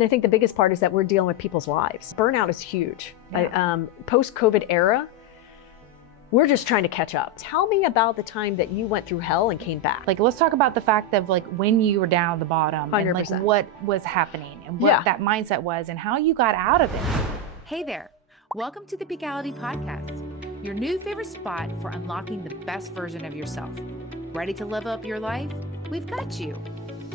I think the biggest part is that we're dealing with people's lives. Burnout is huge. Yeah. Post-COVID era, we're just trying to catch up. Tell me about the time that you went through hell and came back. Like, let's talk about the fact of like when you were down at the bottom 100%. and like what was happening and what that mindset was and how you got out of it. Hey there, welcome to the Peakality podcast, your new favorite spot for unlocking the best version of yourself. Ready to level up your life? We've got you.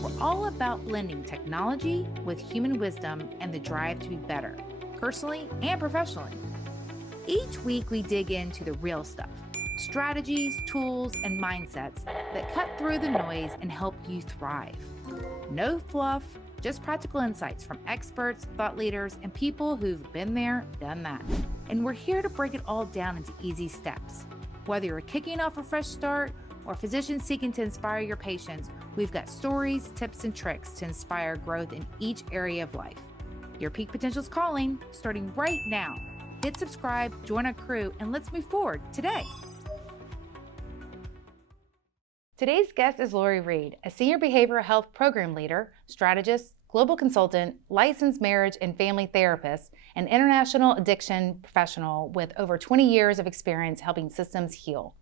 We're all about blending technology with human wisdom and the drive to be better, personally and professionally. Each week we dig into the real stuff, strategies, tools, and mindsets that cut through the noise and help you thrive. No fluff, just practical insights from experts, thought leaders, and people who've been there, done that. And we're here to break it all down into easy steps. Whether you're kicking off a fresh start or a physician seeking to inspire your patients, we've got stories, tips, and tricks to inspire growth in each area of life. Your peak potential's calling, starting right now. Hit subscribe, join our crew, and let's move forward today. Today's guest is Laurie Reid, a senior behavioral health program leader, strategist, global consultant, licensed marriage and family therapist, and international addiction professional with over 20 years of experience helping systems heal.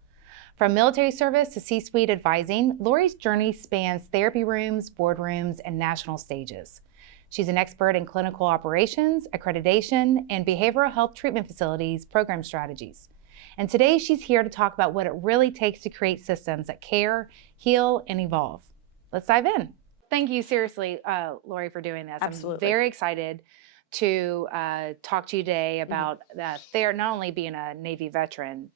From military service to C-suite advising, Laurie's journey spans therapy rooms, boardrooms, and national stages. She's an expert in clinical operations, accreditation, and behavioral health treatment facilities program strategies. And today she's here to talk about what it really takes to create systems that care, heal, and evolve. Let's dive in. Thank you seriously, Laurie, for doing this. Absolutely. I'm very excited to talk to you today about not only being a Navy veteran,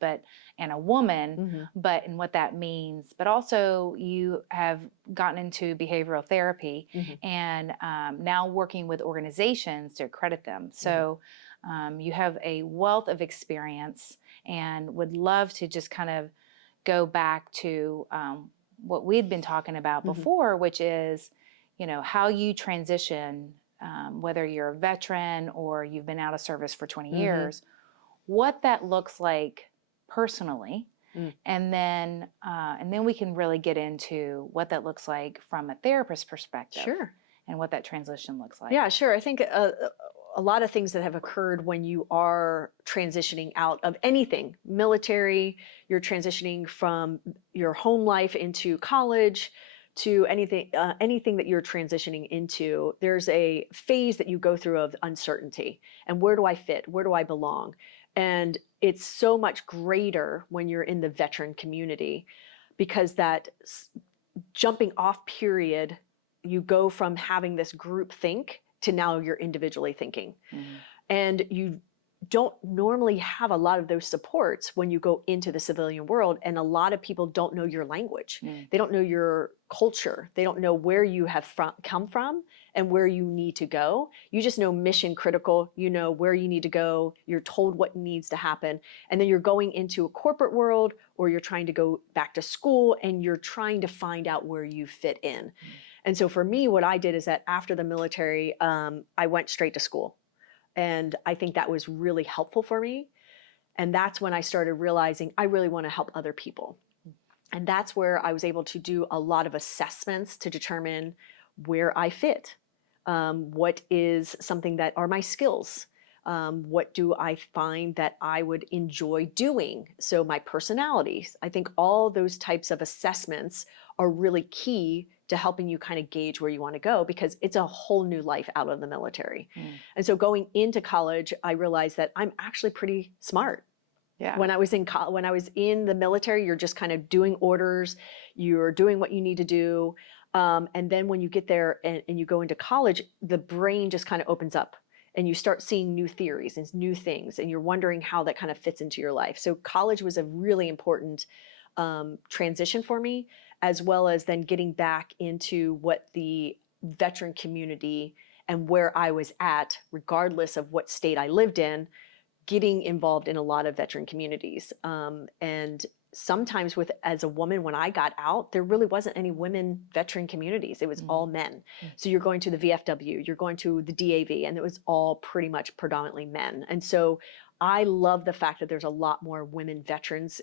and a woman, but and what that means. But also, you have gotten into behavioral therapy and now working with organizations to accredit them. So you have a wealth of experience, and would love to just kind of go back to what we'd been talking about before, which is, you know, how you transition. Whether you're a veteran or you've been out of service for 20 years, what that looks like personally, and then we can really get into what that looks like from a therapist perspective. Sure. And what that transition looks like. Yeah, sure. I think a lot of things that have occurred when you are transitioning out of anything, military, you're transitioning from your home life into college, to anything that you're transitioning into, there's a phase that you go through of uncertainty. And where do I fit? Where do I belong? And it's so much greater when you're in the veteran community, because that jumping off period, you go from having this group think to now you're individually thinking. And you don't normally have a lot of those supports when you go into the civilian world, and a lot of people don't know your language. They don't know your culture. They don't know where you have come from and where you need to go. You just know mission critical, you know where you need to go, you're told what needs to happen, and then you're going into a corporate world, or you're trying to go back to school and you're trying to find out where you fit in. And so for me, what I did is that after the military, I went straight to school. And I think that was really helpful for me. And that's when I started realizing I really want to help other people. And that's where I was able to do a lot of assessments to determine where I fit. What is something that are my skills? What do I find that I would enjoy doing? So my personalities, I think all those types of assessments are really key to helping you kind of gauge where you want to go, because it's a whole new life out of the military. And so going into college, I realized that I'm actually pretty smart. Yeah. When I was in the military, you're just kind of doing orders, you're doing what you need to do. And then when you get there and you go into college, the brain just kind of opens up and you start seeing new theories and new things, and you're wondering how that kind of fits into your life. So college was a really important transition for me, as well as then getting back into what the veteran community and where I was at, regardless of what state I lived in, getting involved in a lot of veteran communities. And sometimes as a woman, when I got out, there really wasn't any women veteran communities. It was all men. So you're going to the VFW, you're going to the DAV, and it was all pretty much predominantly men. And so I love the fact that there's a lot more women veterans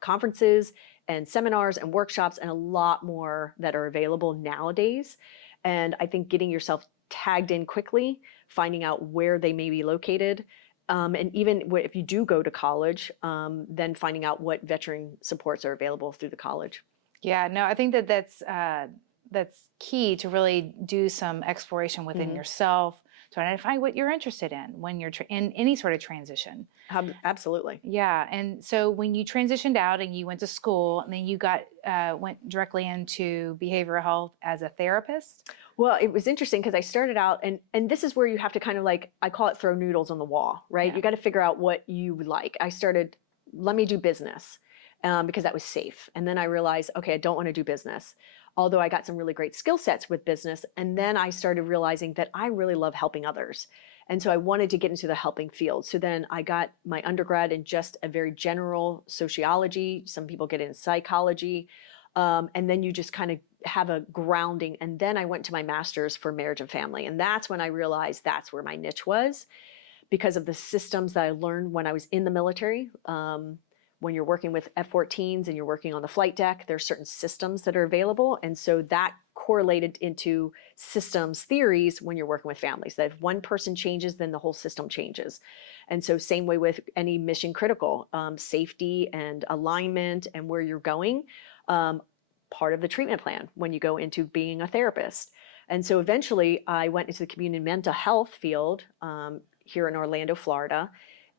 conferences and seminars and workshops, and a lot more that are available nowadays. And I think getting yourself tagged in quickly, finding out where they may be located. And even if you do go to college, then finding out what veteran supports are available through the college. Yeah, no, I think that that's key to really do some exploration within yourself to identify what you're interested in when you're in any sort of transition. Absolutely. Yeah, and so when you transitioned out and you went to school, and then you went directly into behavioral health as a therapist. Well, it was interesting because I started out, and this is where you have to kind of like, I call it throw noodles on the wall, right? Yeah. You got to figure out what you would like. I started, let me do business because that was safe. And then I realized, okay, I don't want to do business. Although I got some really great skill sets with business. And then I started realizing that I really love helping others. And so I wanted to get into the helping field. So then I got my undergrad in just a very general sociology. Some people get in psychology. And then you just kind of have a grounding. And then I went to my master's for marriage and family. And that's when I realized that's where my niche was, because of the systems that I learned when I was in the military. When you're working with F-14s and you're working on the flight deck, there's certain systems that are available. And so that correlated into systems theories when you're working with families, that if one person changes, then the whole system changes. And so same way with any mission critical, safety and alignment and where you're going, part of the treatment plan when you go into being a therapist. And so eventually I went into the community mental health field here in Orlando, Florida.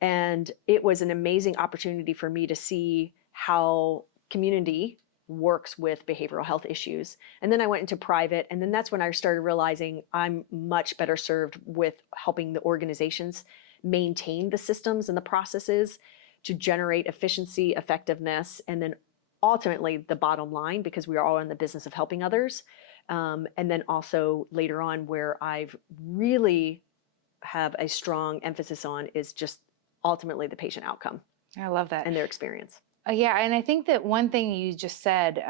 And it was an amazing opportunity for me to see how community works with behavioral health issues. And then I went into private, and then that's when I started realizing I'm much better served with helping the organizations maintain the systems and the processes to generate efficiency, effectiveness, and then ultimately the bottom line, because we are all in the business of helping others. And then also later on, where I've really have a strong emphasis on is just ultimately the patient outcome. I love that. And their experience. Yeah, and I think that one thing you just said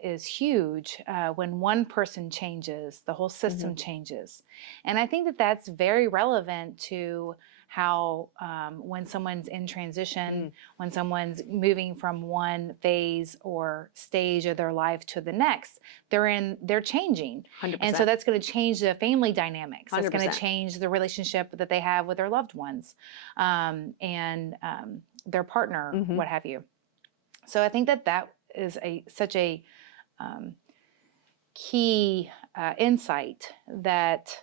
is huge. When one person changes, the whole system changes. And I think that that's very relevant to how when someone's in transition, when someone's moving from one phase or stage of their life to the next, they're changing. 100%. And so that's going to change the family dynamics. That's 100%. going to change the relationship that they have with their loved ones and their partner, what have you. So I think that is such a key insight that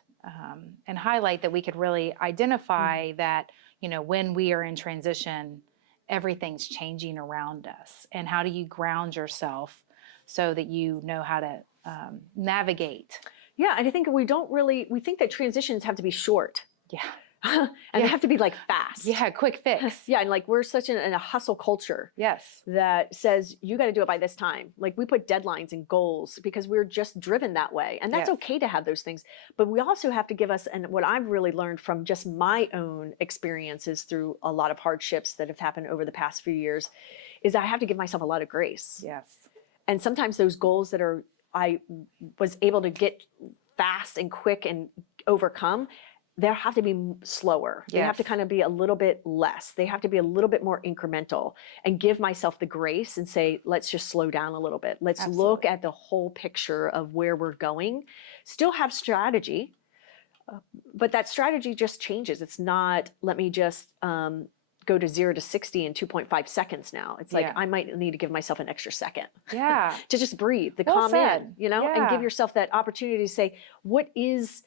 and highlight that we could really identify that, you know, when we are in transition, everything's changing around us. And how do you ground yourself so that you know how to navigate? Yeah, and I think we think that transitions have to be short. Yeah. And they have to be like fast. Yeah, quick fix. Yeah, and like we're such in a hustle culture. Yes. That says you got to do it by this time. Like we put deadlines and goals because we're just driven that way. And that's okay to have those things. But we also have to give us, and what I've really learned from just my own experiences through a lot of hardships that have happened over the past few years, is I have to give myself a lot of grace. Yes. And sometimes those goals that I was able to get fast and quick and overcome, they have to be slower. They have to kind of be a little bit less. They have to be a little bit more incremental, and give myself the grace and say, let's just slow down a little bit. Let's look at the whole picture of where we're going. Still have strategy, but that strategy just changes. It's not, let me just go to 0 to 60 in 2.5 seconds now. It's like, I might need to give myself an extra second. Yeah. To just breathe, to Well calm said. in, you know, and give yourself that opportunity to say, what is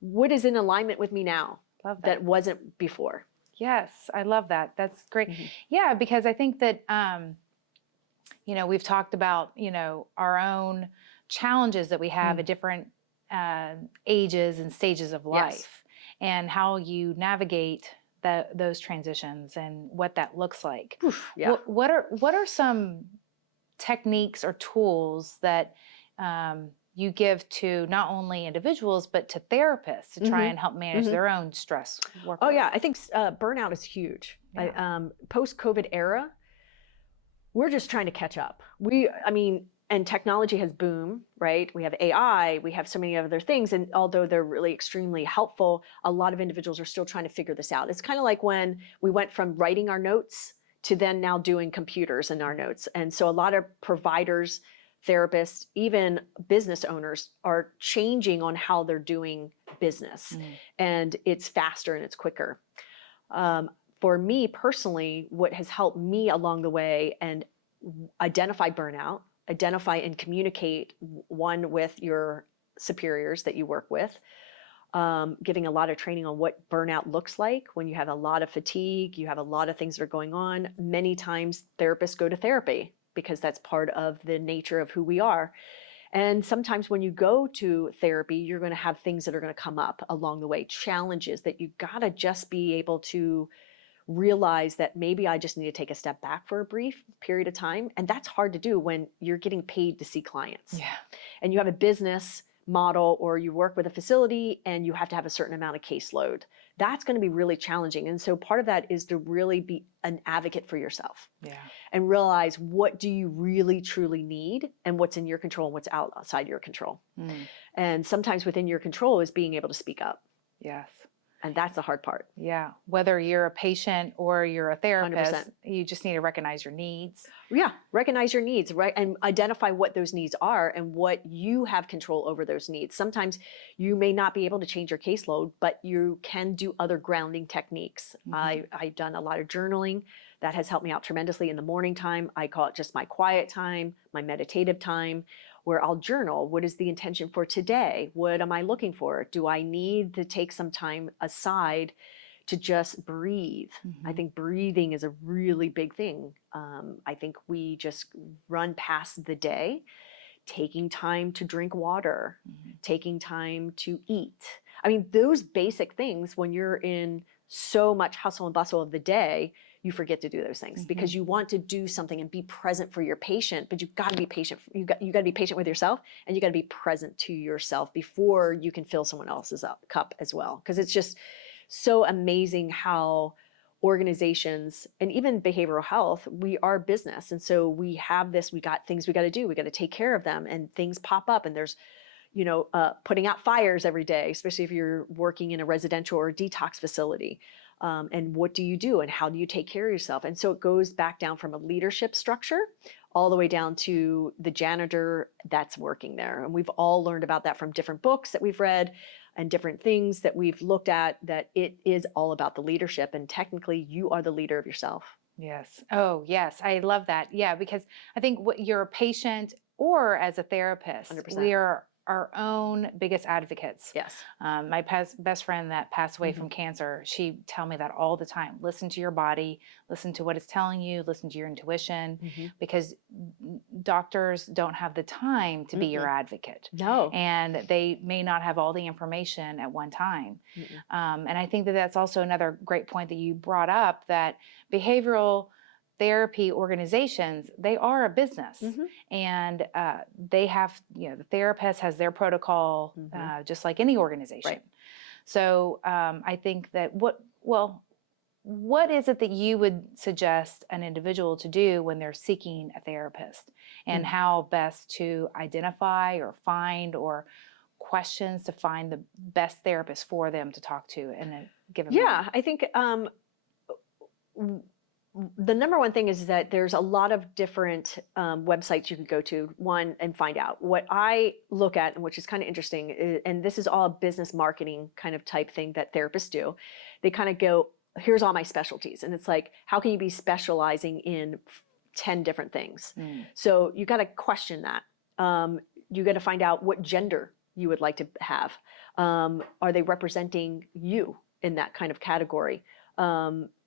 in alignment with me now that wasn't before? Yes, I love that. That's great. Yeah, because I think that, you know, we've talked about, you know, our own challenges that we have at different ages and stages of life, and how you navigate those transitions and what that looks like. Oof, yeah. What are some techniques or tools that you give to not only individuals, but to therapists to try and help manage their own stress workload? Oh yeah, I think burnout is huge. Yeah. Post-COVID era, we're just trying to catch up. And technology has boomed, right? We have AI, we have so many other things. And although they're really extremely helpful, a lot of individuals are still trying to figure this out. It's kind of like when we went from writing our notes to then now doing computers in our notes. And so a lot of providers therapists, even business owners are changing on how they're doing business. And it's faster and it's quicker. For me personally, what has helped me along the way and identify burnout, identify and communicate one with your superiors that you work with, getting a lot of training on what burnout looks like when you have a lot of fatigue, you have a lot of things that are going on. Many times therapists go to therapy because that's part of the nature of who we are. And sometimes when you go to therapy, you're going to have things that are going to come up along the way, challenges that you got to just be able to realize that maybe I just need to take a step back for a brief period of time. And that's hard to do when you're getting paid to see clients. Yeah. And you have a business model or you work with a facility and you have to have a certain amount of caseload. That's going to be really challenging. And so part of that is to really be an advocate for yourself. Yeah. And realize what do you really truly need and what's in your control and what's outside your control. And sometimes within your control is being able to speak up. Yes. And that's the hard part. Yeah. Whether you're a patient or you're a therapist, 100%. you just need to recognize your needs. Yeah. Recognize your needs, right? And identify what those needs are and what you have control over those needs. Sometimes you may not be able to change your caseload, but you can do other grounding techniques. I've done a lot of journaling. That has helped me out tremendously in the morning time. I call it just my quiet time, my meditative time, where I'll journal. What is the intention for today? What am I looking for? Do I need to take some time aside to just breathe? I think breathing is a really big thing. I think we just run past the day, taking time to drink water, taking time to eat. I mean, those basic things, when you're in so much hustle and bustle of the day, you forget to do those things because you want to do something and be present for your patient, but you've got to be patient. You got to be patient with yourself, and you got to be present to yourself before you can fill someone else's cup as well. Because it's just so amazing how organizations and even behavioral health, we are business. And so we have this, we got things we got to do. We got to take care of them, and things pop up, and there's, putting out fires every day, especially if you're working in a residential or detox facility. And what do you do and how do you take care of yourself? And so it goes back down from a leadership structure all the way down to the janitor that's working there. And we've all learned about that from different books that we've read and different things that we've looked at, that it is all about the leadership. And technically you are the leader of yourself. Yes. Oh, yes. I love that. Yeah, because I think what you're a patient or as a therapist, 100%. we are our own biggest advocates. Yes. My best friend that passed away from cancer, she tell me that all the time. Listen to your body, listen to what it's telling you, listen to your intuition, because doctors don't have the time to be your advocate. No. And they may not have all the information at one time. And I think that that's also another great point that you brought up, that behavioral therapy organizations, they are a business, and they have, the therapist has their protocol, just like any organization. Right. So I think that what is it that you would suggest an individual to do when they're seeking a therapist, and how best to identify or find, or questions to find the best therapist for them to talk to in a given moment? I think the number one thing is that there's a lot of different websites you can go to, one, and find out. What I look at, and which is kind of interesting, and this is all a business marketing kind of type thing that therapists do. They kind of go, here's all my specialties. And it's like, how can you be specializing in 10 different things? So you got to question that. You got to find out what gender you would like to have. Are they representing you in that kind of category?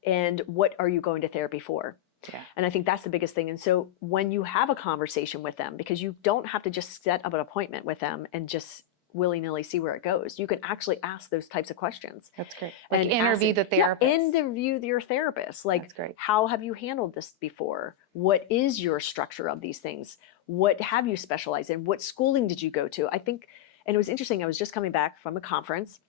And what are you going to therapy for? Yeah. And I think that's the biggest thing. And so when you have a conversation with them, because you don't have to just set up an appointment with them and just willy-nilly see where it goes. You can actually ask those types of questions. That's great. Like interview the therapist. Yeah, interview your therapist. Like, that's great. How have you handled this before? What is your structure of these things? What have you specialized in? What schooling did you go to? I think, and it was interesting, I was just coming back from a conference,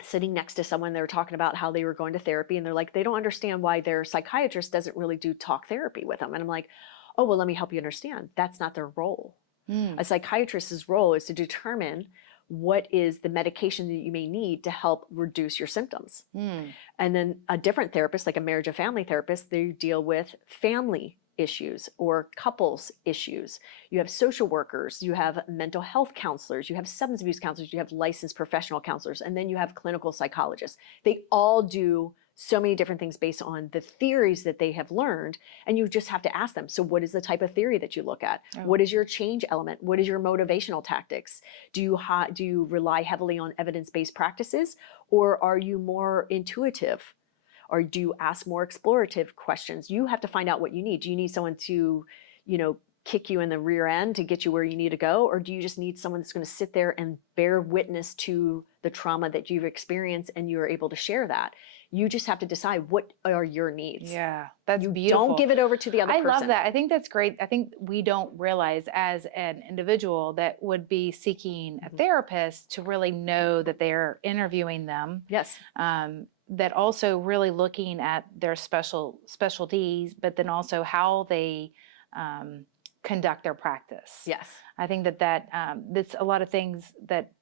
sitting next to someone, they were talking about how they were going to therapy, and they're like, they don't understand why their psychiatrist doesn't really do talk therapy with them. And I'm like, oh, well, let me help you understand. That's not their role. A psychiatrist's role is to determine what is the medication that you may need to help reduce your symptoms. And then a different therapist, like a marriage and family therapist, they deal with family issues or couples issues. You have social workers, you have mental health counselors, you have substance abuse counselors, you have licensed professional counselors, and then you have clinical psychologists. They all do so many different things based on the theories that they have learned, and you just have to ask them, so what is the type of theory that you look at? Oh. What is your change element? What is your motivational tactics? Do you rely heavily on evidence-based practices, or are you more intuitive? Or do you ask more explorative questions? You have to find out what you need. Do you need someone to, kick you in the rear end to get you where you need to go? Or do you just need someone that's going to sit there and bear witness to the trauma that you've experienced and you're able to share that? You just have to decide what are your needs. Yeah, that's beautiful. Don't give it over to the other person. I love that. I think that's great. I think we don't realize as an individual that would be seeking a therapist to really know that they're interviewing them. Yes. That also really looking at their specialties, but then also how they conduct their practice. Yes. I think that's a lot of things that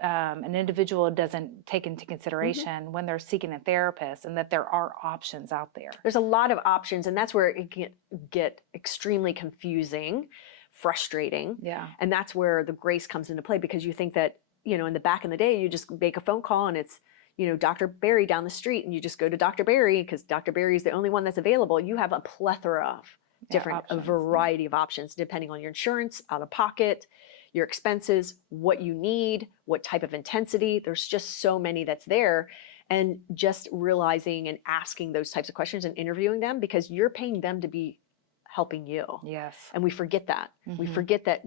an individual doesn't take into consideration when they're seeking a therapist, and that there are options out there. There's a lot of options, and that's where it can get extremely confusing, frustrating. Yeah. And that's where the grace comes into play, because you think that, in the back in the day, you just make a phone call and it's, Dr. Barry down the street, and you just go to Dr. Barry because Dr. Barry is the only one that's available. You have a plethora of a variety of options depending on your insurance, out of pocket, your expenses, what you need, what type of intensity. There's just so many that's there. And just realizing and asking those types of questions and interviewing them, because you're paying them to be helping you. Yes. And we forget that. We forget that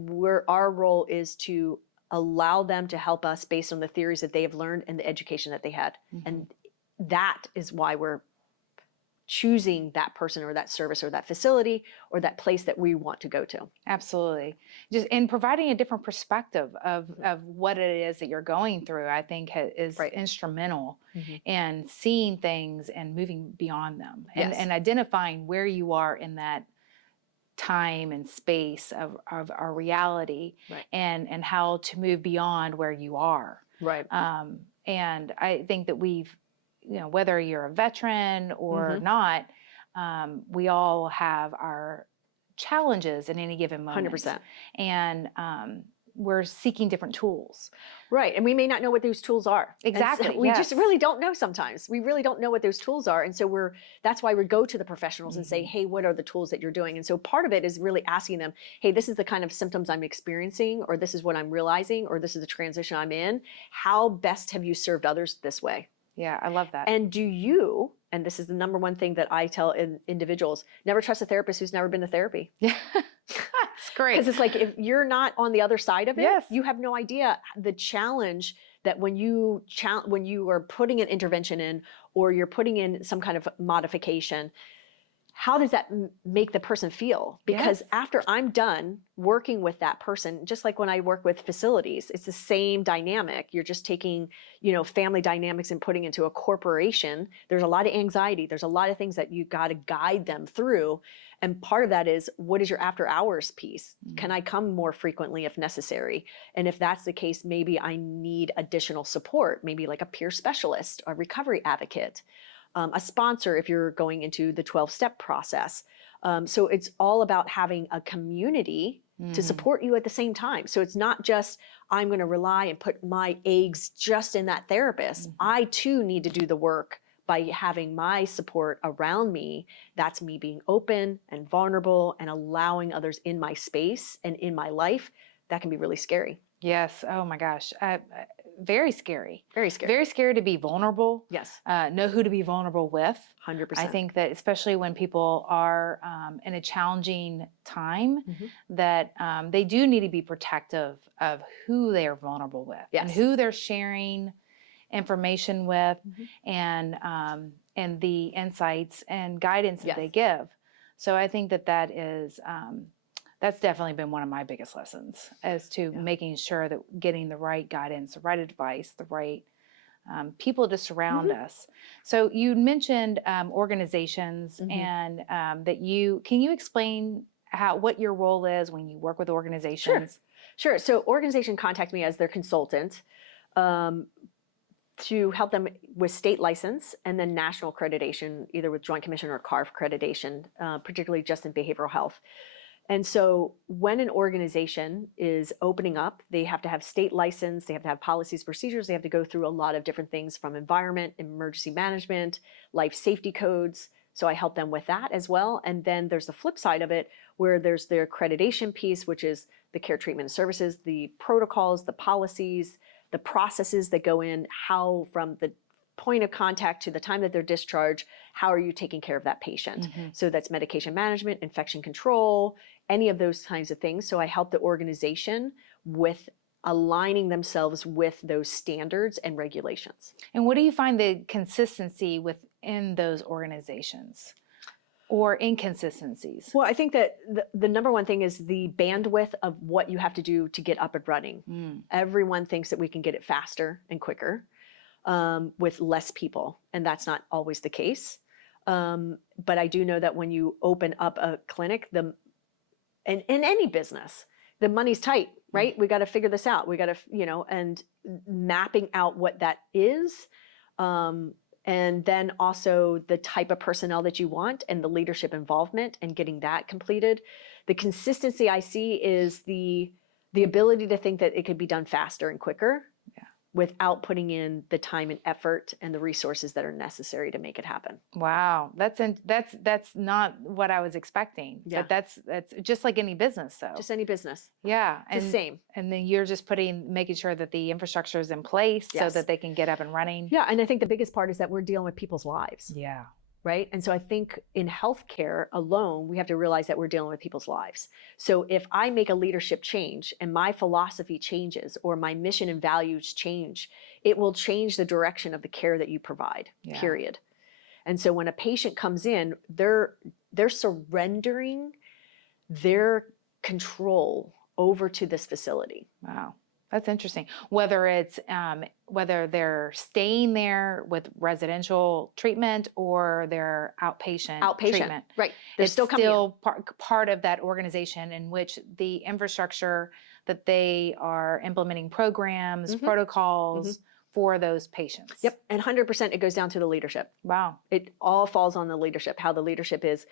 our role is to allow them to help us based on the theories that they have learned and the education that they had. And that is why we're choosing that person or that service or that facility or that place that we want to go to. Absolutely. Just in providing a different perspective of what it is that you're going through, I think is instrumental in seeing things and moving beyond them, and identifying where you are in that time and space of our reality, and how to move beyond where you are. Right. And I think that we've, whether you're a veteran or not, we all have our challenges in any given moment. 100%. And we're seeking different tools. Right. And we may not know what those tools are. Exactly. So we just really don't know sometimes. We really don't know what those tools are. And so that's why we go to the professionals and say, hey, what are the tools that you're doing? And so part of it is really asking them, hey, this is the kind of symptoms I'm experiencing, or this is what I'm realizing, or this is the transition I'm in. How best have you served others this way? Yeah, I love that. And and this is the number one thing that I tell individuals, never trust a therapist who's never been to therapy. Yeah. It's great. Because it's like, if you're not on the other side of it, you have no idea the challenge that when you are putting an intervention in, or you're putting in some kind of modification, how does that make the person feel? Because after I'm done working with that person, just like when I work with facilities, it's the same dynamic. You're just taking, family dynamics and putting into a corporation. There's a lot of anxiety. There's a lot of things that you got to guide them through. And part of that is, what is your after hours piece? Can I come more frequently if necessary? And if that's the case, maybe I need additional support, maybe like a peer specialist, a recovery advocate, a sponsor if you're going into the 12-step process. So it's all about having a community to support you at the same time. So it's not just, I'm going to rely and put my eggs just in that therapist. I too need to do the work by having my support around me. That's me being open and vulnerable and allowing others in my space and in my life. That can be really scary. Yes. Oh my gosh. Very scary. Very scary. Very scary to be vulnerable. Yes. Know who to be vulnerable with. 100%. I think that especially when people are in a challenging time, that they do need to be protective of who they are vulnerable with and who they're sharing information with, and the insights and guidance that they give. So I think that is that's definitely been one of my biggest lessons, as to making sure that getting the right guidance, the right advice, the right people to surround us. So you mentioned organizations, and that can you explain what your role is when you work with organizations? Sure. So organization contact me as their consultant. to help them with state license and then national accreditation, either with Joint Commission or CARF accreditation, particularly just in behavioral health. And so when an organization is opening up, they have to have state license, they have to have policies, procedures, they have to go through a lot of different things from environment, emergency management, life safety codes. So I help them with that as well. And then there's the flip side of it, where there's the accreditation piece, which is the care, treatment, and services, the protocols, the policies, the processes that go in, how from the point of contact to the time that they're discharged, how are you taking care of that patient? So that's medication management, infection control, any of those kinds of things. So I help the organization with aligning themselves with those standards and regulations. And what do you find the consistency within those organizations or inconsistencies? Well, I think that the number one thing is the bandwidth of what you have to do to get up and running. Everyone thinks that we can get it faster and quicker with less people, and that's not always the case. But I do know that when you open up a clinic, in any business, the money's tight, right? We got to figure this out. We got to, and mapping out what that is. And then also the type of personnel that you want and the leadership involvement and getting that completed. The consistency I see is the ability to think that it could be done faster and quicker without putting in the time and effort and the resources that are necessary to make it happen. Wow, that's not what I was expecting. Yeah. But that's just like any business, though. Just any business. Yeah, It's the same. And then you're just making sure that the infrastructure is in place so that they can get up and running. Yeah, and I think the biggest part is that we're dealing with people's lives. Yeah. Right? And so I think in healthcare alone, we have to realize that we're dealing with people's lives. So if I make a leadership change and my philosophy changes or my mission and values change, it will change the direction of the care that you provide, period. And so when a patient comes in, they're surrendering their control over to this facility. Wow. That's interesting. Whether they're staying there with residential treatment or their outpatient treatment. Right. They're it's still coming part of that organization in which the infrastructure that they are implementing programs, protocols for those patients. Yep. And 100% it goes down to the leadership. Wow. It all falls on the leadership, how the leadership is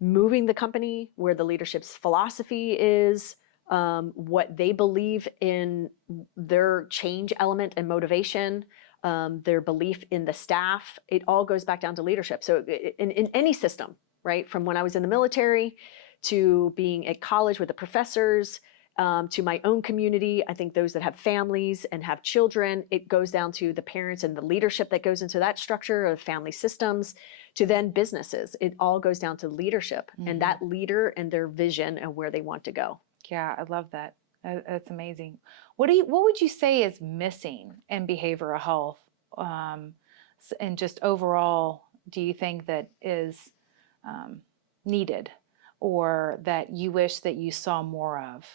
moving the company, where the leadership's philosophy is, what they believe in their change element and motivation, their belief in the staff. It all goes back down to leadership. So in any system, right? From when I was in the military to being at college with the professors, to my own community, I think those that have families and have children, it goes down to the parents and the leadership that goes into that structure of family systems, to then businesses. It all goes down to leadership and that leader and their vision and where they want to go. Yeah, I love that. That's amazing. What would you say is missing in behavioral health? And just overall, do you think that is needed or that you wish that you saw more of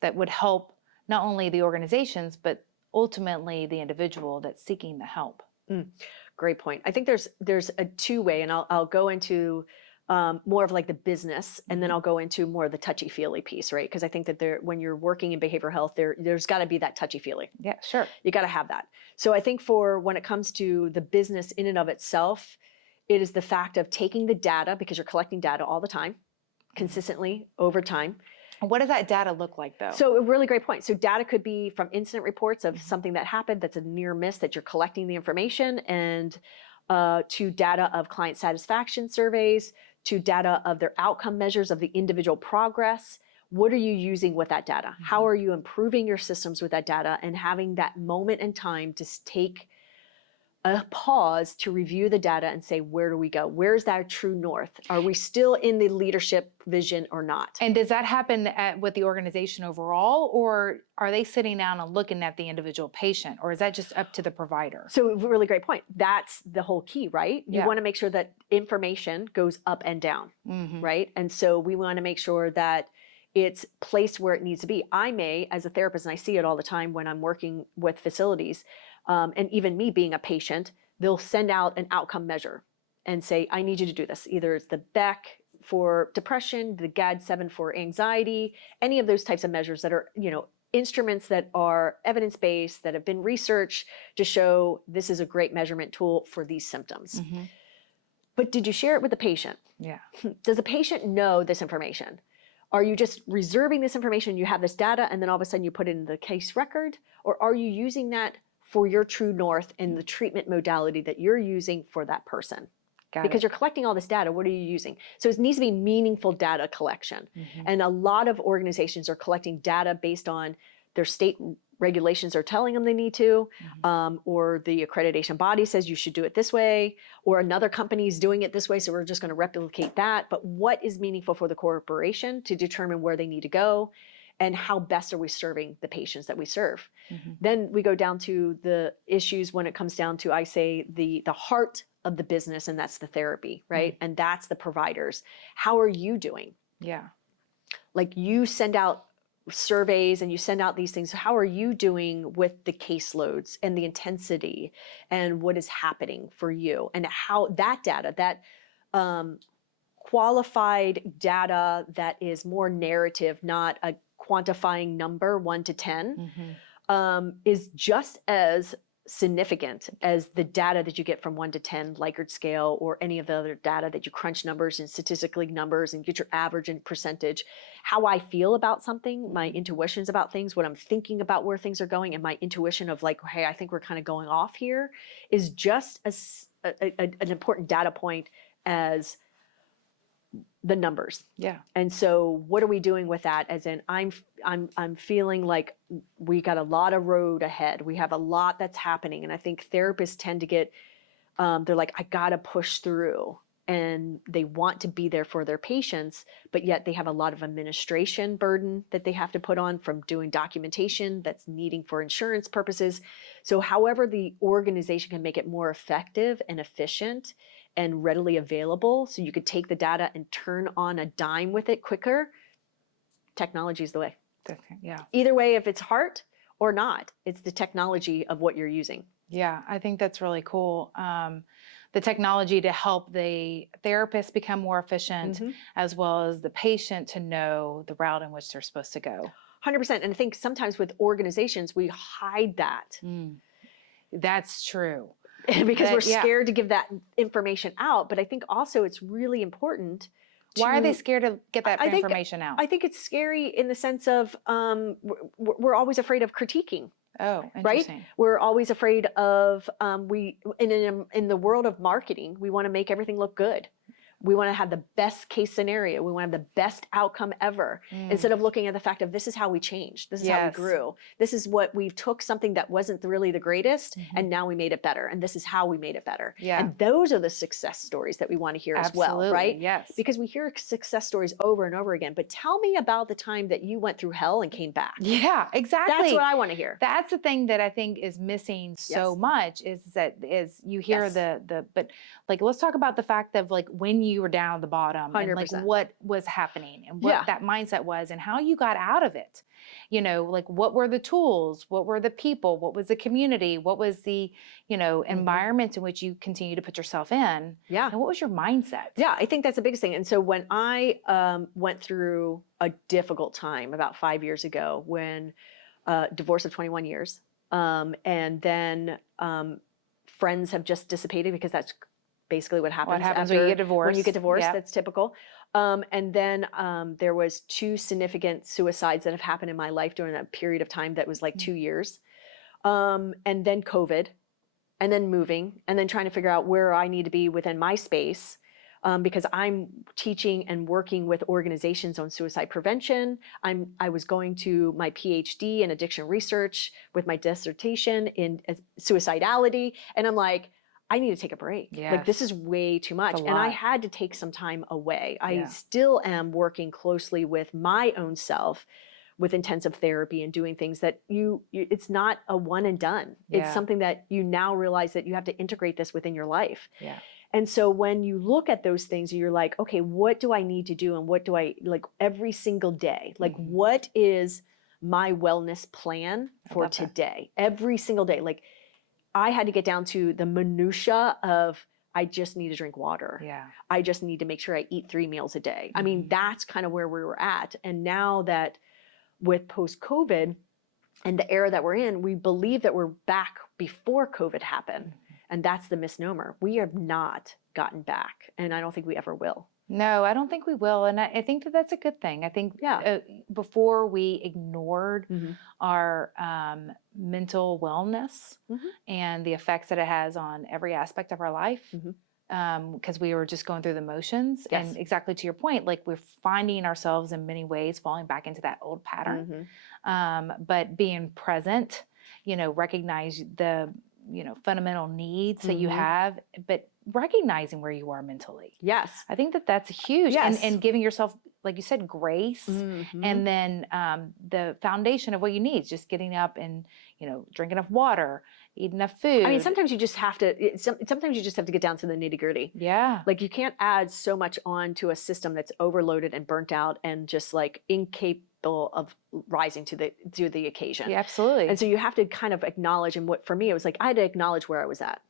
that would help not only the organizations, but ultimately the individual that's seeking the help? Great point. I think there's a two-way, and I'll go into more of like the business, and then I'll go into more of the touchy-feely piece, right? Because I think that when you're working in behavioral health, there's got to be that touchy-feely. Yeah, sure. You got to have that. So I think when it comes to the business in and of itself, it is the fact of taking the data, because you're collecting data all the time, consistently over time. What does that data look like, though? So a really great point. So data could be from incident reports of something that happened that's a near miss, that you're collecting the information, and to data of client satisfaction surveys, to data of their outcome measures of the individual progress. What are you using with that data? How are you improving your systems with that data, and having that moment in time to take a pause to review the data and say, where do we go? Where's that true north? Are we still in the leadership vision or not? And does that happen with the organization overall, or are they sitting down and looking at the individual patient, or is that just up to the provider? So really great point. That's the whole key, right? You want to make sure that information goes up and down, right? And so we want to make sure that it's placed where it needs to be. I may, as a therapist, and I see it all the time when I'm working with facilities, and even me being a patient, they'll send out an outcome measure and say, I need you to do this. Either it's the Beck for depression, the GAD-7 for anxiety, any of those types of measures that are, instruments that are evidence-based, that have been researched to show this is a great measurement tool for these symptoms. But did you share it with the patient? Yeah. Does the patient know this information? Are you just reserving this information, you have this data, and then all of a sudden you put it in the case record? Or are you using that for your true north in the treatment modality that you're using for that person? Because you're collecting all this data, what are you using? So it needs to be meaningful data collection. And a lot of organizations are collecting data based on their state regulations are telling them they need to, or the accreditation body says you should do it this way, or another company is doing it this way, so we're just going to replicate that. But what is meaningful for the corporation to determine where they need to go, and how best are we serving the patients that we serve? Then we go down to the issues when it comes down to, I say, the heart of the business, and that's the therapy, right? And that's the providers. How are you doing? Yeah. Like, you send out surveys and you send out these things. How are you doing with the caseloads and the intensity and what is happening for you? And how that data, that qualified data that is more narrative, not a quantifying number 1 to 10, is just as significant as the data that you get from 1 to 10 Likert scale, or any of the other data that you crunch numbers and statistically numbers and get your average and percentage. How I feel about something, my intuitions about things, what I'm thinking about where things are going, and my intuition of like, hey, I think we're kind of going off here, is just as an important data point as the numbers. Yeah. And so what are we doing with that? As in, I'm feeling like we got a lot of road ahead. We have a lot that's happening. And I think therapists tend to get, they're like, I got to push through. And they want to be there for their patients, but yet they have a lot of administration burden that they have to put on from doing documentation that's needing for insurance purposes. So however the organization can make it more effective and efficient and readily available, so you could take the data and turn on a dime with it quicker, technology is the way. Yeah. Either way, if it's heart or not, it's the technology of what you're using. Yeah, I think that's really cool. The technology to help the therapist become more efficient, as well as the patient to know the route in which they're supposed to go. 100%. And I think sometimes with organizations, we hide that. That's true. Because we're scared to give that information out. But I think also it's really important. Why are they scared to get that information out? I think it's scary in the sense of we're always afraid of critiquing. Oh, interesting. Right? We're always afraid of, in the world of marketing, we want to make everything look good. We want to have the best case scenario. We want to have the best outcome ever, instead of looking at the fact of this is how we changed. This is how we grew. This is what we took something that wasn't really the greatest, and now we made it better. And this is how we made it better. Yeah. And those are the success stories that we want to hear as well, right? Yes. Because we hear success stories over and over again. But tell me about the time that you went through hell and came back. Yeah, exactly. That's what I want to hear. That's the thing that I think is missing so much, is you hear but like, let's talk about the fact of like when you were down at the bottom 100%. And like what was happening and what that mindset was and how you got out of it. You know, like what were the tools? What were the people? What was the community? What was the, environment in which you continue to put yourself in? Yeah. And what was your mindset? Yeah, I think that's the biggest thing. And so when I went through a difficult time about 5 years ago, when divorce of 21 years, and then friends have just dissipated, because that's basically what happens when you get divorced. When you get divorced, that's typical. And then there was 2 significant suicides that have happened in my life during a period of time that was like 2 years. And then COVID, and then moving, and then trying to figure out where I need to be within my space. Because I'm teaching and working with organizations on suicide prevention. I was going to my PhD in addiction research with my dissertation in suicidality. And I'm like, I need to take a break. Yes. Like, this is way too much. And I had to take some time away. I still am working closely with my own self with intensive therapy and doing things that it's not a one and done. It's something that you now realize that you have to integrate this within your life. Yeah. And so when you look at those things, you're like, okay, what do I need to do? And what do I, like, every single day? Like, what is my wellness plan for today? Every single day. Like, I had to get down to the minutia of, I just need to drink water. Yeah. I just need to make sure I eat 3 meals a day. I mean, that's kind of where we were at. And now that with post-COVID, And the era that we're in, we believe that we're back before COVID happened. And that's the misnomer. We have not gotten back. And I don't think we ever will. No, I don't think we will. And I think that that's a good thing. I think before we ignored our mental wellness and the effects that it has on every aspect of our life, because we were just going through the motions. Yes. And exactly to your point, like we're finding ourselves in many ways falling back into that old pattern. But being present, recognize the, fundamental needs that you have, but recognizing where you are mentally. Yes. I think that that's huge. Yes. And giving yourself, like you said, grace, and then the foundation of what you need, just getting up and, drink enough water, eat enough food. I mean, sometimes you just have to, sometimes you just have to get down to the nitty gritty. Yeah. Like you can't add so much on to a system that's overloaded and burnt out and just like incapable of rising to the occasion. Yeah, absolutely. And so you have to kind of acknowledge, and what for me, it was like, I had to acknowledge where I was at.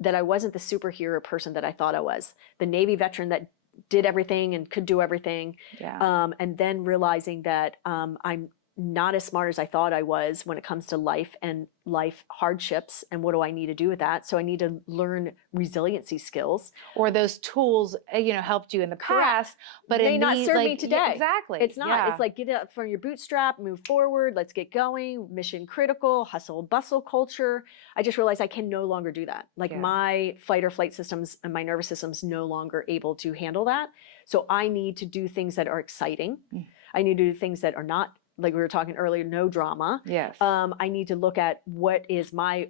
That I wasn't the superhero person that I thought I was. The Navy veteran that did everything and could do everything. Yeah. And then realizing that I'm not as smart as I thought I was when it comes to life and life hardships. And what do I need to do with that? So I need to learn resiliency skills. Or those tools, helped you in the past, but it may not serve me today. Yeah, exactly. It's not. It's like get up from your bootstrap, move forward, let's get going, mission critical, hustle bustle culture. I just realized I can no longer do that. Like my fight or flight systems and my nervous system's no longer able to handle that. So I need to do things that are exciting. I need to do things that are not, like we were talking earlier, no drama. Yes. I need to look at what is my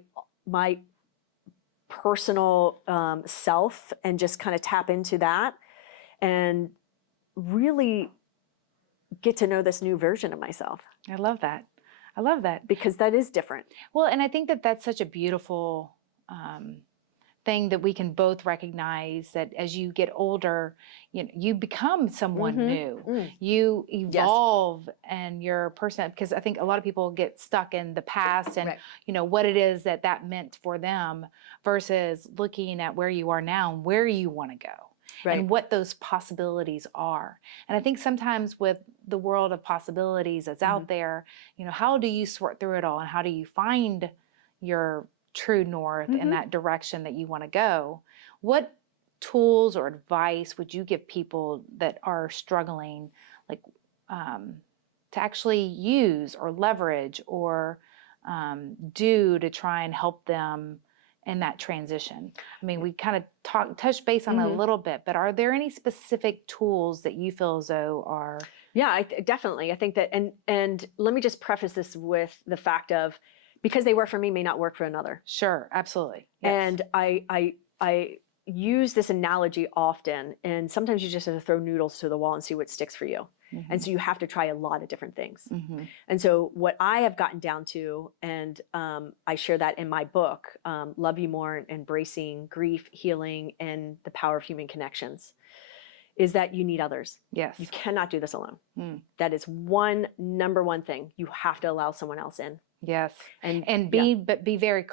personal self and just kind of tap into that and really get to know this new version of myself. I love that. I love that. Because that is different. Well, and I think that that's such a beautiful thing that we can both recognize, that as you get older, you become someone new. You evolve and your person, because I think a lot of people get stuck in the past and what it is that meant for them versus looking at where you are now and where you want to go. And what those possibilities are. And I think sometimes with the world of possibilities that's out there, how do you sort through it all, and how do you find your true north in that direction that you want to go? What tools or advice would you give people that are struggling, like to actually use or leverage or do to try and help them in that transition? I mean, we kind of touched base on it a little bit, but are there any specific tools that you feel as though are? Yeah, definitely. I think that, and let me just preface this with the fact of, because they work for me may not work for another. Sure, absolutely. Yes. And I use this analogy often, and sometimes you just have to throw noodles to the wall and see what sticks for you. And so you have to try a lot of different things. And so what I have gotten down to, and I share that in my book, Love You More, Embracing Grief, Healing, and the Power of Human Connections, is that you need others. Yes. You cannot do this alone. That is number one thing. You have to allow someone else in. Yes. And be very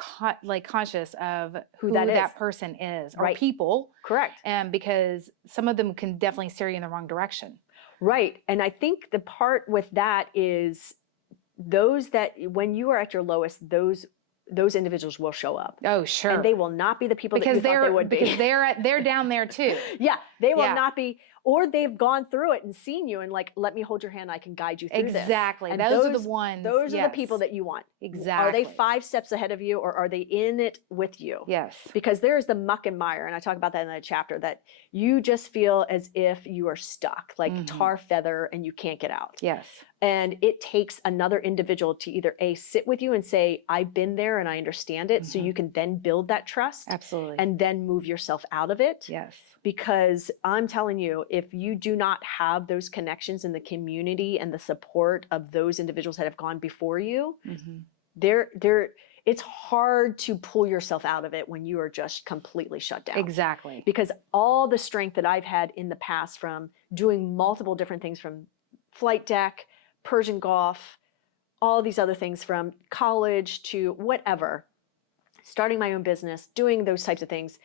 conscious of who that person is, or people. Correct. And because some of them can definitely steer you in the wrong direction. Right. And I think the part with that is those that when you are at your lowest, those individuals will show up. Oh, sure. And they will not be the people that you thought they would be. Because they're down there too. Yeah. They will not be, or they've gone through it and seen you and like, let me hold your hand. I can guide you through this. Exactly. And those are the ones. Those are the people that you want. Exactly. Are they 5 steps ahead of you, or are they in it with you? Yes. Because there's the muck and mire. And I talk about that in the chapter, that you just feel as if you are stuck, like tar feather, and you can't get out. Yes. And it takes another individual to either sit with you and say, I've been there and I understand it. So you can then build that trust. Absolutely. And then move yourself out of it. Yes. Because I'm telling you, if you do not have those connections in the community and the support of those individuals that have gone before you, it's hard to pull yourself out of it when you are just completely shut down. Exactly. Because all the strength that I've had in the past from doing multiple different things, from flight deck, Persian Gulf, all these other things, from college to whatever, starting my own business, doing those types of things,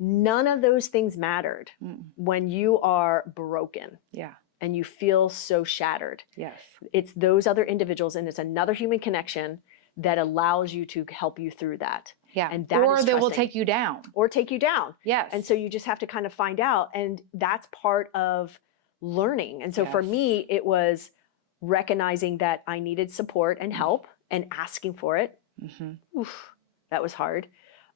none of those things mattered when you are broken. Yeah. and you feel so shattered. Yes. It's those other individuals, and it's another human connection that allows you to help you through that. Yeah. And that or is they will trusting. take you down. Or take you down. Yes. And so you just have to kind of find out. And that's part of learning. And so for me, it was recognizing that I needed support and help and asking for it. Oof, that was hard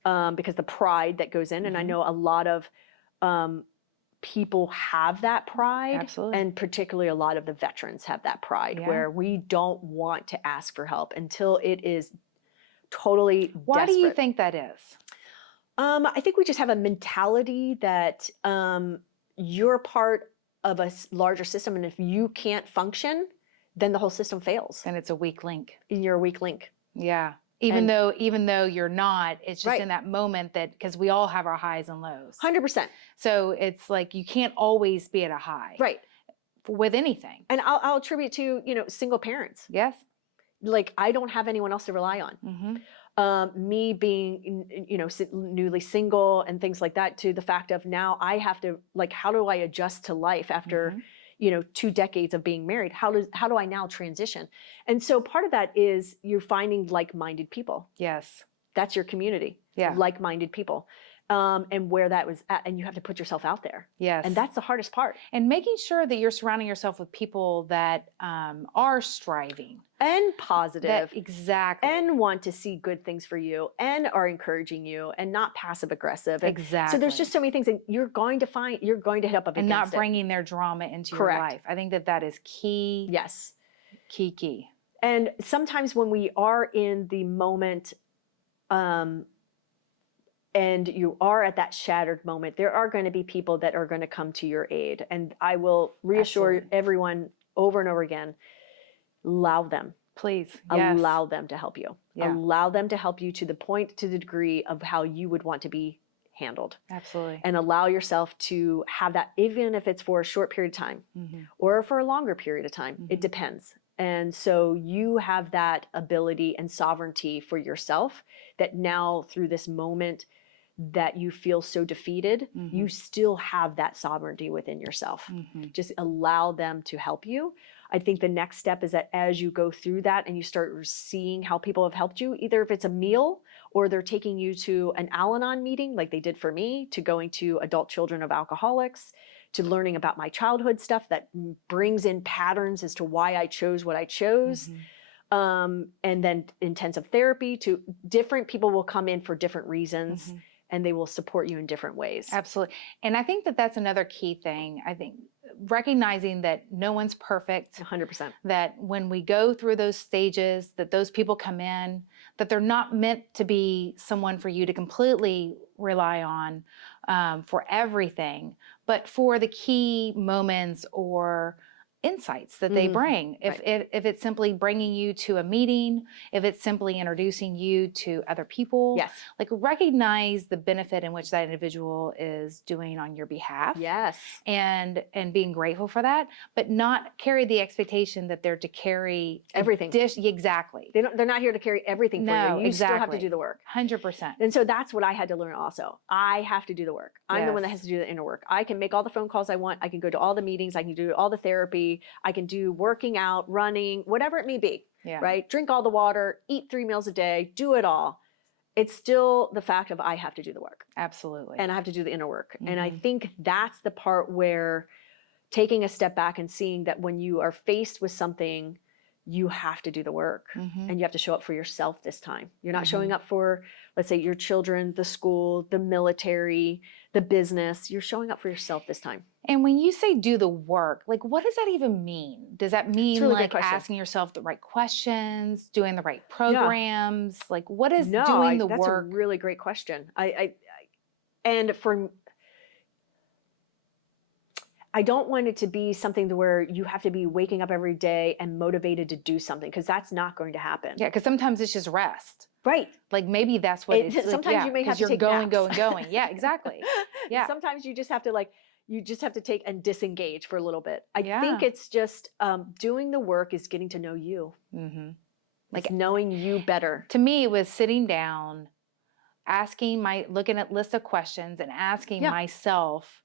because the pride that goes in. And I know a lot of people have that pride. Absolutely. And particularly a lot of the veterans have that pride where we don't want to ask for help until it is totally Why desperate. do you think that is? I think we just have a mentality that you're part of a larger system, and if you can't function, then the whole system fails. And it's a weak link. And you're a weak link. Yeah. Even though you're not, it's just in that moment that, because we all have our highs and lows. 100%. So it's like you can't always be at a high. Right. With anything. And I'll attribute to, single parents. Yes. Like I don't have anyone else to rely on. Me being, newly single and things like that, to the fact of now I have to, like, how do I adjust to life after, 2 decades of being married? How do I now transition? And so part of that is you're finding like-minded people. Yes. That's your community. Yeah. Like-minded people. And where that was at, and you have to put yourself out there. Yes. And that's the hardest part. And making sure that you're surrounding yourself with people that are striving. And positive. Exactly. And want to see good things for you and are encouraging you and not passive aggressive. Exactly. So there's just so many things that you're going to hit up against. And not bringing their drama into your life. I think that is key. Yes. Key. And sometimes when we are in the moment, and you are at that shattered moment, there are going to be people that are going to come to your aid. And I will reassure everyone over and over again, allow them. Please. Yes. Allow them to help you. Yeah. Allow them to help you to the degree of how you would want to be handled. Absolutely. And allow yourself to have that, even if it's for a short period of time or for a longer period of time. It depends. And so you have that ability and sovereignty for yourself that now through this moment that you feel so defeated, you still have that sovereignty within yourself. Just allow them to help you. I think the next step is that as you go through that and you start seeing how people have helped you, either if it's a meal or they're taking you to an Al-Anon meeting like they did for me, to going to adult children of alcoholics, to learning about my childhood stuff that brings in patterns as to why I chose what I chose. And then intensive therapy, to different people will come in for different reasons. And they will support you in different ways. Absolutely. And I think that that's another key thing. I think recognizing that no one's perfect. 100%. That when we go through those stages, that those people come in, that they're not meant to be someone for you to completely rely on for everything, but for the key moments or insights that they bring. If it's simply bringing you to a meeting, if it's simply introducing you to other people, like recognize the benefit in which that individual is doing on your behalf. Yes. And being grateful for that, but not carry the expectation that they're to carry everything. Exactly. They're not here to carry everything for you. You still have to do the work. 100%. And so that's what I had to learn also. I have to do the work. I'm the one that has to do the inner work. I can make all the phone calls I want. I can go to all the meetings. I can do all the therapy. I can do working out, running, whatever it may be, right? Drink all the water, eat 3 meals a day, do it all. It's still the fact of I have to do the work. Absolutely. And I have to do the inner work. And I think that's the part where taking a step back and seeing that when you are faced with something, you have to do the work and you have to show up for yourself this time. You're not showing up for, let's say, your children, the school, the military, the business. You're showing up for yourself this time. And when you say do the work, like what does that even mean? Does that mean really like asking yourself the right questions, doing the right programs? Like what is doing the work? That's a really great question. I don't want it to be something to where you have to be waking up every day and motivated to do something, because that's not going to happen. Yeah, because sometimes it's just rest. Right. Like maybe that's what it's sometimes like, you may have to you're take going. naps. Yeah, exactly. Yeah. Sometimes you just have to take and disengage for a little bit. I think it's just doing the work is getting to know you. Like knowing you better. To me, it was sitting down, looking at lists of questions and asking myself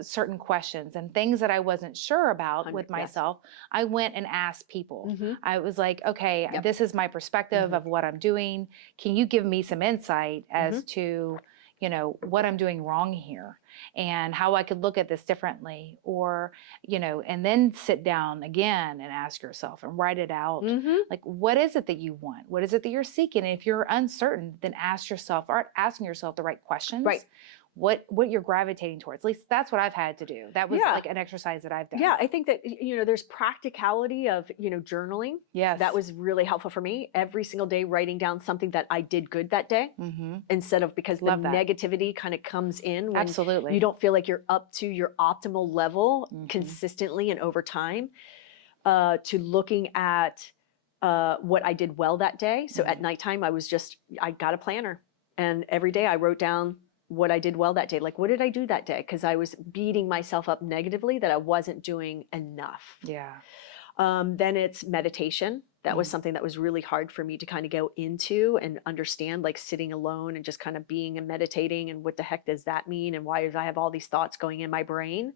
certain questions and things that I wasn't sure about with 100, yes. myself. I went and asked people. Mhm. I was like, okay, Yep. this is my perspective Mhm. of what I'm doing. Can you give me some insight as Mhm. to, you know, what I'm doing wrong here and how I could look at this differently? Or, you know, and then sit down again and ask yourself and write it out. Mhm. Like, what is it that you want? What is it that you're seeking? And if you're uncertain, then ask yourself, or asking yourself the right questions. Right. What you're gravitating towards. At least that's what I've had to do. That was Yeah. like an exercise that I've done. Yeah, I think that, there's practicality of, journaling. Yes. That was really helpful for me. Every single day writing down something that I did good that day, instead of, because Love the that. negativity kind of comes in when Absolutely. you don't feel like you're up to your optimal level Mhm. consistently and over time, to looking at what I did well that day. So at nighttime, I got a planner, and every day I wrote down what I did well that day. Like, what did I do that day? Because I was beating myself up negatively that I wasn't doing enough. Yeah. Then it's meditation. That was something that was really hard for me to kind of go into and understand, like sitting alone and just kind of being and meditating, and what the heck does that mean? And why do I have all these thoughts going in my brain?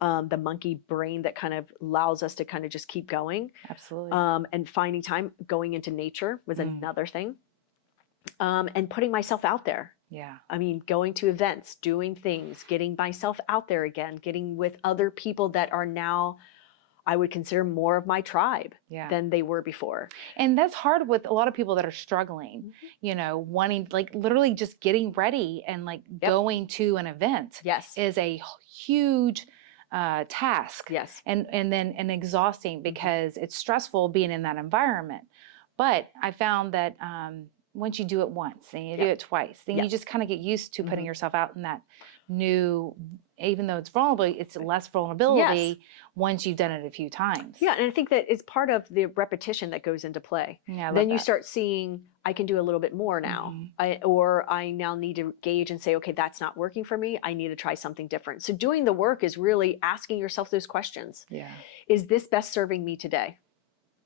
The monkey brain that kind of allows us to kind of just keep going. Absolutely. And finding time, going into nature was another thing. And putting myself out there. Yeah. I mean, going to events, doing things, getting myself out there again, getting with other people that are now, I would consider, more of my tribe than they were before. And that's hard with a lot of people that are struggling, wanting, like, literally just getting ready and like going to an event is a huge task. Yes. And exhausting, because it's stressful being in that environment. But I found that once you do it once and you do it twice, then you just kind of get used to putting yourself out in that new, even though it's vulnerable, it's less vulnerability once you've done it a few times. Yeah, and I think that it's part of the repetition that goes into play. Yeah, then you start seeing, I can do a little bit more now. I now need to gauge and say, okay, that's not working for me. I need to try something different. So doing the work is really asking yourself those questions. Yeah. Is this best serving me today?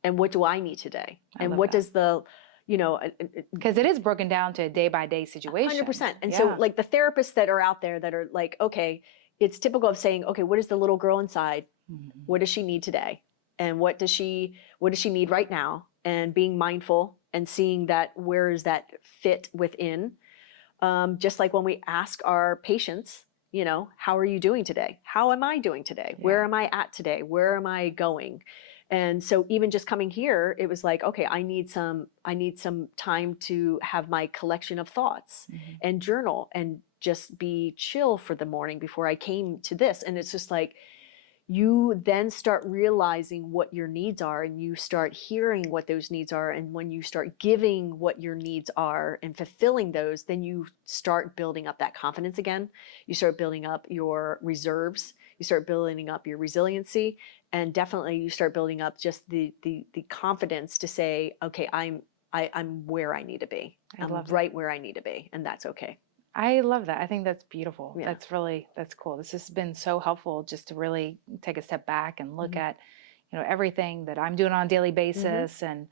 And what do I need today? And what does the, because it is broken down to a day-by-day situation. 100%. And so, like, the therapists that are out there that are like, okay, it's typical of saying, okay, what is the little girl inside? What does she need today? And what does she need right now? And being mindful and seeing that, where is that fit within? Just like when we ask our patients, how are you doing today? How am I doing today? Where am I at today? Where am I going? And so even just coming here, it was like, okay, I need some time to have my collection of thoughts and journal and just be chill for the morning before I came to this. And it's just like, you then start realizing what your needs are, and you start hearing what those needs are. And when you start giving what your needs are and fulfilling those, then you start building up that confidence again. You start building up your reserves. You start building up your resiliency. And definitely you start building up just the confidence to say, okay, I'm where I need to be. I'm right where I need to be. And that's okay. I love that. I think that's beautiful. Yeah. That's cool. This has been so helpful, just to really take a step back and look at, everything that I'm doing on a daily basis and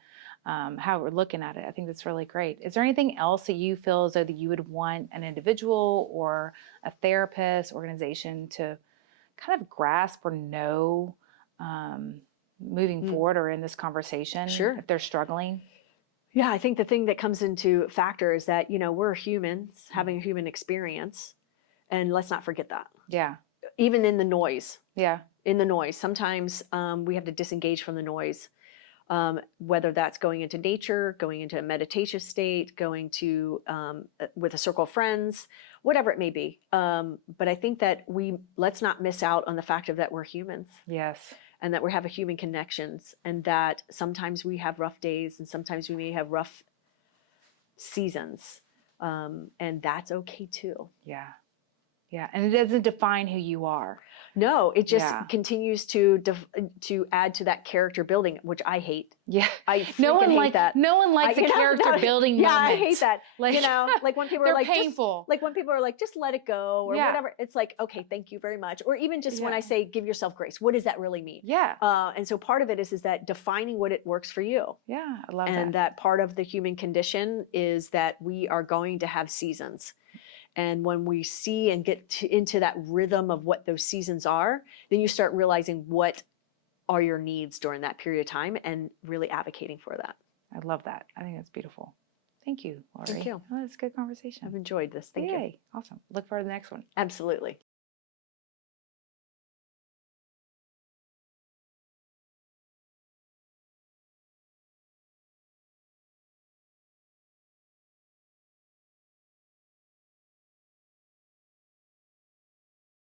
how we're looking at it. I think that's really great. Is there anything else that you feel as though that you would want an individual or a therapist, organization to kind of grasp or know moving forward or in this conversation? Sure. If they're struggling? Yeah, I think the thing that comes into factor is that, we're humans having a human experience, and let's not forget that. Yeah. Even in the noise. Yeah. In the noise. Sometimes we have to disengage from the noise, whether that's going into nature, going into a meditative state, going to with a circle of friends, whatever it may be. But I think that let's not miss out on the fact of that we're humans. Yes. And that we have a human connections, and that sometimes we have rough days, and sometimes we may have rough seasons, and that's okay too. Yeah. Yeah. And it doesn't define who you are. No, it just continues to add to that character building, which I hate. Yeah. I hate that. No one likes a character building moment. Yeah, I hate that. Like, like when people are like, painful. When people are like, just let it go or whatever. It's like, okay, thank you very much. Or even just when I say, give yourself grace, what does that really mean? Yeah. And so part of it is that defining what it works for you. Yeah, I love that. And that part of the human condition is that we are going to have seasons. And when we see and get into that rhythm of what those seasons are, then you start realizing what are your needs during that period of time and really advocating for that. I love that. I think that's beautiful. Thank you, Laurie. Thank you. Oh, that's a good conversation. I've enjoyed this. Thank you. Awesome. Look forward to the next one. Absolutely.